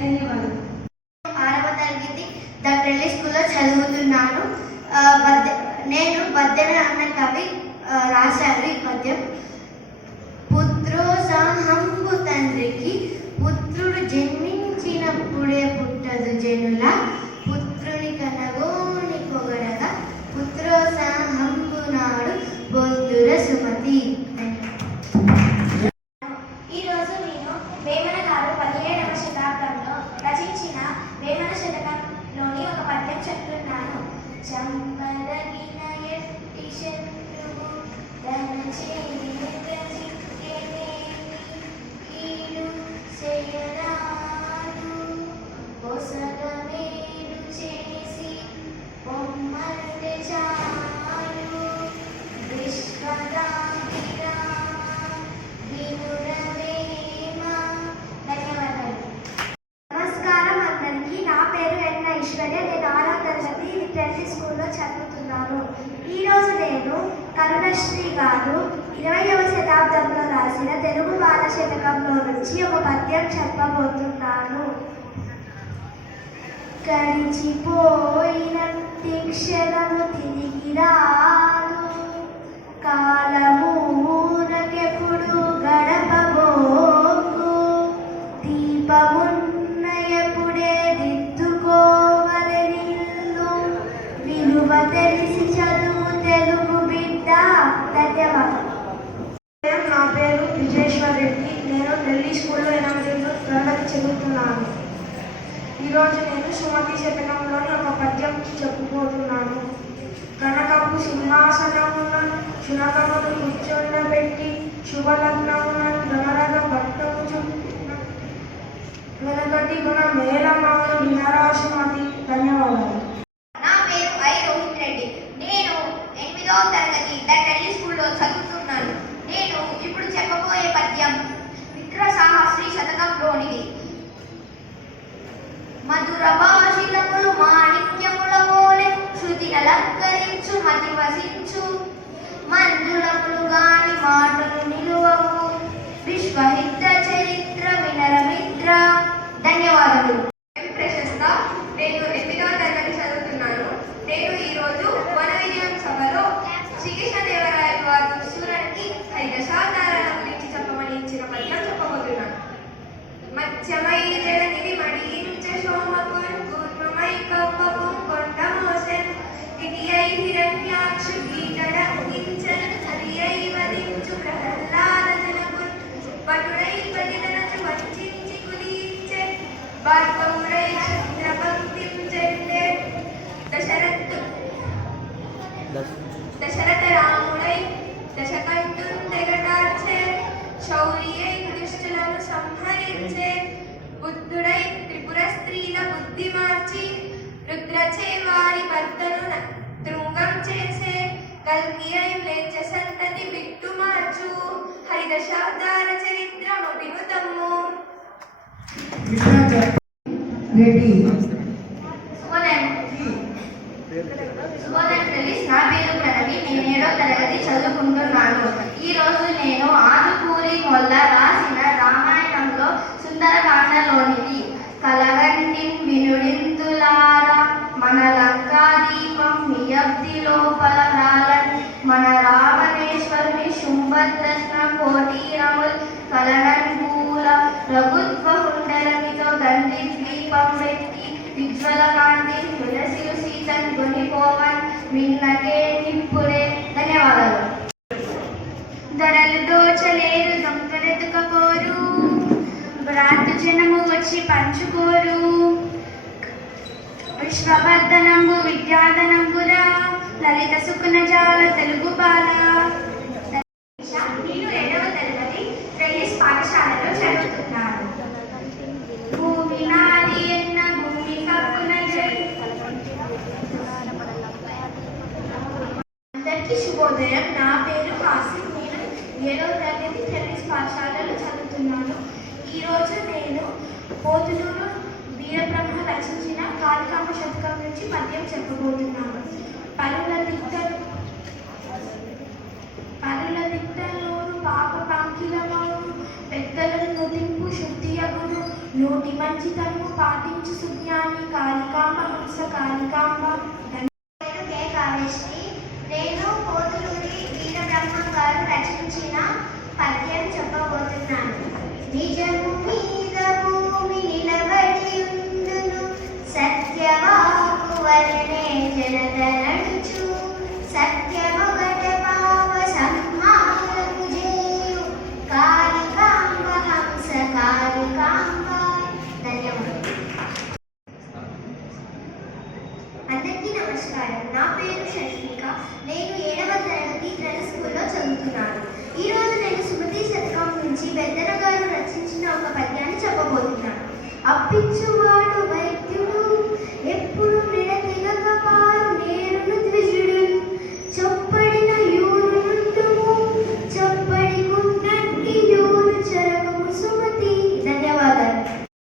ధన్యవాదాలు. 6వ తరగతి ద ట్రెల్లి స్కూల్లో చదువుతున్నాను. నేను బద్దెన అన్న కవి రాశారు ఈ పద్యం. పుత్రోత్సాహంబు తండ్రికి పుత్రుడు జన్మించినప్పుడే పుట్టదు జనుల పుత్రుని కనగోని పొగడగా పుత్రోత్సాహంబు నాడు బొందుర సుమతి. ఈరోజు నేను వేమన గారు 17వ శతాబ్దంలో రచించిన వేమన శతకంలోని ఒక పద్యం చెప్తున్నాను. చంపదగిన ఎట్టి శత్రువు కీడు చేయరాదు పొసగమేలు చేసి పొమ్మంటే చాలు విశ్వదాభిరా వినురవేమ. ధన్యవాదాలు. నమస్కారం అందరికీ. నా పేరు ఎన్న ఈశ్వర్య. నేను 6వ తరగతి ట్రెల్లి స్కూల్లో చదువుతున్నాను. ఈరోజు నేను కరుణశ్రీ గారు 20వ శతాబ్దంలో రాసిన తెలుగు బాల శతకంలో నుంచి ఒక పద్యం చెప్పబోతున్నాను. గడిచిపోయినట్టి క్షణము తిరిగి రాదు కాలము ఊరకెప్పుడు గడపబోకు దీపమున్న ఎప్పుడే దిద్దుకోవలని ఇల్లు విలువ తెలిసి చదువు తెలుగు బిడ్డ. ధన్యవాదాలు. నా పేరు విజయేశ్వర్ రెడ్డి. నేను ఢిల్లీ స్కూల్లో 8వ తరగతి చదువుతున్నాను. ఈరోజు నేను సుమతి శతకంలోని ఒక పద్యం చెప్పుకోతున్నాను. కనకపు సింహాసనములను శునకమును కూర్చోబెట్టి శుభలగ్నములను ధనరథ పట్టము చుట్టిన వెనకటి గుణ మేళమాను వినరా సుమతి. ధన్యవాదాలు. నా పేరు ఐ రోహిత్ రెడ్డి. నేను 8వ తరగతి ద ట్రెల్లి స్కూల్లో చదువుతున్నాను. నేను ఇప్పుడు చెప్పబోయే పద్యం విక్రసాహస్రి శతకంలోనిది. మధుర భాషితములు మాణిక్యముల మోలె శృతి అలంకరించు మతి వసించు మంజులములు గాని మాటలు నిలువవు విశ్వహిత చరిత్ర వినరమిత్ర. ధన్యవాదాలు. ప్రశస్త. నేను 8వ తరగతి చదువుతున్నాను. నేను ఈరోజు వన విజయం సభలో శ్రీకృష్ణదేవరాయలు వారు సూర్యునికి 5 దశావతారాల గురించి చెప్పమని ఇచ్చిన పద్యం చెప్పబోతున్నాను. మత్స్యమై జలనిధి మణించ సోమకున్ కూర్మమై కవ్వకు కొండ మోసెన్ దితియై హిరణ్యాక్షు గీతడంకించన్ హరియై వదించు ప్రహ్లాద జనకున్ పటుడై పదిలనచు వంచించి కులీర్చె భార్గవుడై చంద్రపంక్తిం చెండే దశరథ రాముడై దశకంఠున్ తెగటార్చె శౌర్యై దుష్టులను సంహరించే బుద్ధుడై త్రిపుర స్త్రీల బుద్ధి మార్చి రుద్రచే వారి భర్తను తృంగం చేసే కల్కియై మ్లేచ్ఛ సంతతి బిట్టు మార్చు హరిదశావతార చరిత్రము వినుతమ్ము. నా పేరు ప్రణవి. నేను 7వ తరగతి చదువుకుంటున్నాను. ఈరోజు నేను ఆదుకూరి మొల్ల రాసిన రామాయణంలో సుందరకాండలోనిది. కలగండి వినుడింతులారా మన లంకాదీపం మియబ్ది లోపల రాలన్ మన రావణేశ్వరుని శుంభద్రస్న కోటీరముల్ కలనంగూల ప్రభుత్వ కుండలమితో గంధి ద్వీపం పెట్టి విజ్వల కాంతి తులసిలు సీతన్ కొనిపోవన్ మిన్నకే నిప్పుడే. ధన్యవాదాలు. ధరలు దోచలేరు దొంగలెతుకపోరు భ్రాతృ జనము వచ్చి పంచుకోరు విశ్వవర్ధనంబు విద్యాధనంబురా లలిత సుకున జాల తెలుగు బాల. నేను 7వ తరగతి ట్రెల్లిస్ పాఠశాలలో చదువుతున్నాను. భూమి నాది ఎన్న భూమి కప్పున అందరికీ శుభోదయం. నా పేరు హాసిన్. నేను 7వ తరగతి ట్రెల్లిస్ పాఠశాలలో చదువుతున్నాను. ఈరోజు నేను పోతులూరు వీరబ్రహ్మ రచించిన కాళికాంబ శతకం నుంచి పద్యం చెప్పబోతున్నాను. పరుల దిట్టలోను పాప పాంకిలమౌను పెద్దలను నుదింపు శుద్ధియగును నోటి మంచితనము పాటించు సుజ్ఞాని కాళికాంబ హంస కాళికాంబ. పేరు కే కావేశ్వరి. నేను పోతులూరి వీరబ్రహ్మం గారు రచించిన పద్యం చెప్పబోతున్నాను. నిజం